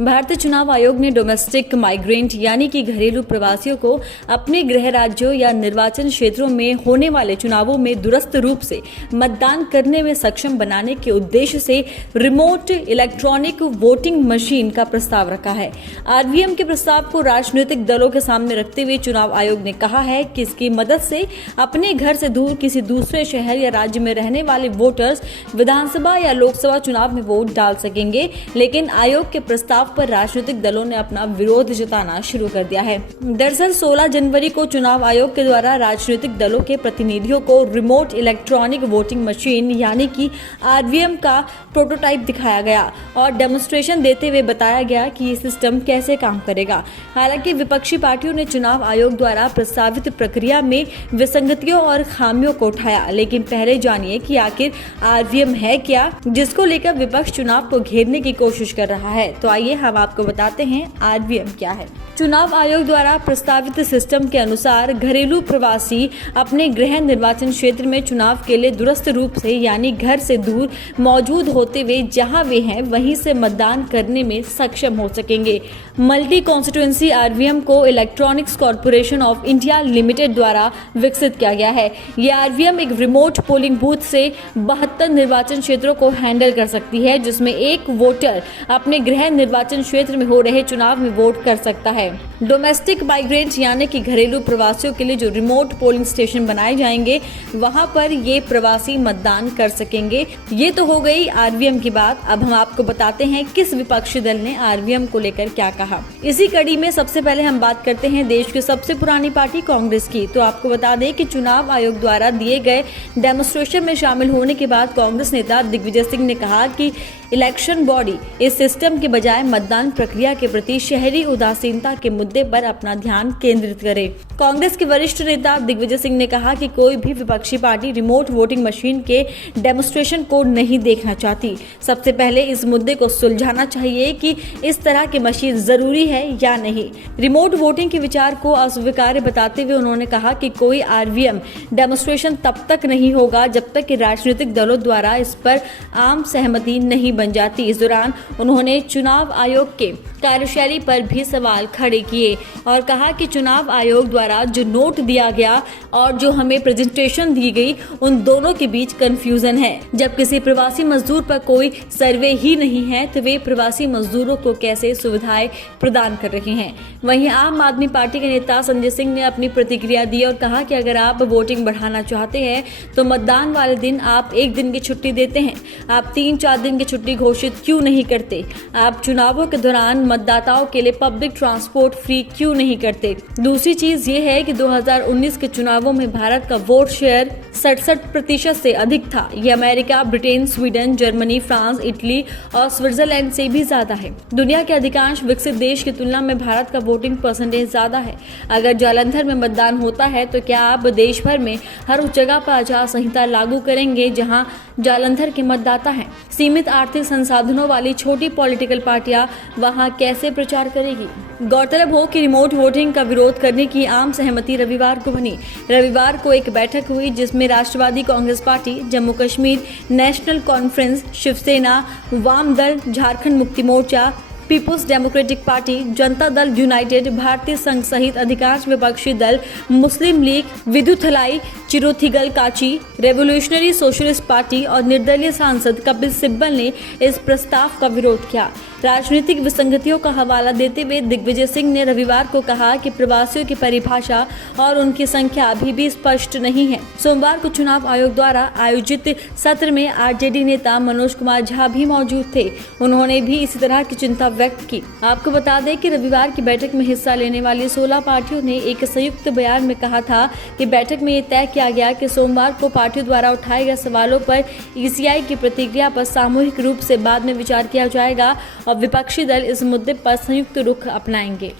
भारतीय चुनाव आयोग ने डोमेस्टिक माइग्रेंट यानी कि घरेलू प्रवासियों को अपने गृह राज्यों या निर्वाचन क्षेत्रों में होने वाले चुनावों में दूरस्थ रूप से मतदान करने में सक्षम बनाने के उद्देश्य से रिमोट इलेक्ट्रॉनिक वोटिंग मशीन का प्रस्ताव रखा है। आरवीएम के प्रस्ताव को राजनीतिक दलों के सामने रखते हुए चुनाव आयोग ने कहा है कि इसकी मदद से अपने घर से दूर किसी दूसरे शहर या राज्य में रहने वाले वोटर्स विधानसभा या लोकसभा चुनाव में वोट डाल सकेंगे, लेकिन आयोग के प्रस्ताव पर राजनीतिक दलों ने अपना विरोध जताना शुरू कर दिया है। दरअसल 16 जनवरी को चुनाव आयोग के द्वारा राजनीतिक दलों के प्रतिनिधियों को रिमोट इलेक्ट्रॉनिक वोटिंग मशीन यानी कि आरवीएम का प्रोटोटाइप दिखाया गया और डेमोन्स्ट्रेशन देते हुए बताया गया कि ये सिस्टम कैसे काम करेगा। हालांकि विपक्षी पार्टियों ने चुनाव आयोग द्वारा प्रस्तावित प्रक्रिया में विसंगतियों और खामियों को उठाया, लेकिन पहले जानिए कि आखिर आरवीएम है क्या, जिसको लेकर विपक्ष चुनाव को घेरने की कोशिश कर रहा है। तो आइए हम आपको बताते हैं आरवीएम क्या है। चुनाव आयोग द्वारा प्रस्तावित सिस्टम के अनुसार घरेलू प्रवासी अपने गृह निर्वाचन क्षेत्र में चुनाव के लिए दूरस्थ रूप से यानी घर से दूर मौजूद होते हुए जहां वे हैं वहीं से मतदान करने में सक्षम हो सकेंगे। मल्टी कॉन्स्टिट्यूएंसी आरवीएम को electronics corporation of India limited द्वारा विकसित किया गया है। यह आरवीएम एक रिमोट पोलिंग बूथ से 72 निर्वाचन क्षेत्रों को हैंडल कर सकती है, जिसमें एक वोटर अपने गृह निर्वाचन क्षेत्र में हो रहे चुनाव में वोट कर सकता है। डोमेस्टिक माइग्रेंट यानी कि घरेलू प्रवासियों के लिए जो रिमोट पोलिंग स्टेशन बनाए जाएंगे वहां पर ये प्रवासी मतदान कर सकेंगे। ये तो हो गई आरवीएम की बात। अब हम आपको बताते हैं किस विपक्षी दल ने आरवीएम को लेकर क्या कहा। इसी कड़ी में सबसे पहले हम बात करते हैं देश की सबसे पुरानी पार्टी कांग्रेस की। तो आपको बता दें कि चुनाव आयोग द्वारा दिए गए डेमोन्स्ट्रेशन में शामिल होने के बाद कांग्रेस नेता दिग्विजय सिंह ने कहा कि इलेक्शन बॉडी इस सिस्टम के बजाय मतदान प्रक्रिया के प्रति शहरी उदासीनता के मुद्दे पर अपना ध्यान केंद्रित करे। कांग्रेस के वरिष्ठ नेता दिग्विजय सिंह ने कहा कि कोई भी विपक्षी पार्टी रिमोट वोटिंग मशीन के डेमोन्स्ट्रेशन को नहीं देखना चाहती। सबसे पहले इस मुद्दे को सुलझाना चाहिए कि इस तरह की मशीन जरूरी है या नहीं। रिमोट वोटिंग के विचार को अस्वीकार्य बताते हुए उन्होंने कहा कि कोई आरवीएम डेमोन्स्ट्रेशन तब तक नहीं होगा जब तक कि राजनीतिक दलों द्वारा इस पर आम सहमति नहीं बन जाती। इस दौरान उन्होंने चुनाव आयोग के कार्यशैली पर भी सवाल खड़े किए और कहा कि चुनाव आयोग द्वारा जो नोट दिया गया और जो हमें प्रेजेंटेशन दी गई उन दोनों के बीच कंफ्यूजन है। जब किसी प्रवासी मजदूर पर कोई सर्वे ही नहीं है तो वे प्रवासी मजदूरों को कैसे सुविधाएं प्रदान कर रहे हैं। वहीं आम आदमी पार्टी के नेता संजय सिंह ने अपनी प्रतिक्रिया दी और कहा कि अगर आप वोटिंग बढ़ाना चाहते हैं तो मतदान वाले दिन आप 1 दिन की छुट्टी देते हैं, आप 3-4 दिन की छुट्टी घोषित क्यों नहीं करते? आप चुनावों के दौरान मतदाताओं के लिए पब्लिक ट्रांसपोर्ट फ्री क्यों नहीं करते? दूसरी चीज ये है कि 2019 के चुनावों में भारत का वोट शेयर 67% से अधिक था। ये America, Britain, Sweden, Germany, France, Italy और स्विट्जरलैंड से भी ज्यादा है। दुनिया के अधिकांश विकसित देश की तुलना में भारत का वोटिंग परसेंटेज ज्यादा है। अगर जालंधर में मतदान होता है तो क्या आप देश भर में हर उस जगह पर आचार संहिता लागू करेंगे जहां जालंधर के मतदाता हैं? सीमित आर्थिक संसाधनों वाली छोटी पॉलिटिकल पार्टियां वहां कैसे प्रचार करेगी? गौरतलब हो कि रिमोट वोटिंग का विरोध करने की आम सहमति रविवार को बनी। रविवार को एक बैठक हुई जिसमें Rashtravadi Congress party, Jammu Kashmir national conference, Shiv Sena, वाम दल, Jharkhand Mukti Morcha, people's democratic party, Janata Dal United, भारतीय संघ सहित अधिकांश विपक्षी दल, मुस्लिम लीग, विदुथलाई, चिरुथिगल काची, रेवोल्यूशनरी सोशलिस्ट पार्टी और निर्दलीय सांसद कपिल सिब्बल ने इस प्रस्ताव का विरोध किया। राजनीतिक विसंगतियों का हवाला देते हुए दिग्विजय सिंह ने रविवार को कहा कि प्रवासियों की परिभाषा और उनकी संख्या अभी भी स्पष्ट नहीं है। सोमवार को चुनाव आयोग द्वारा आयोजित सत्र में आरजेडी नेता मनोज कुमार झा भी मौजूद थे। उन्होंने भी इसी तरह की चिंता व्यक्त की। आपको बता दें कि रविवार की बैठक में हिस्सा लेने वाली 16 पार्टियों ने एक संयुक्त बयान में कहा था कि बैठक में ये तय किया गया कि सोमवार को पार्टियों द्वारा उठाए गए सवालों पर ईसीआई की प्रतिक्रिया पर सामूहिक रूप से बाद में विचार किया जाएगा और विपक्षी दल इस मुद्दे पर संयुक्त रुख अपनाएंगे।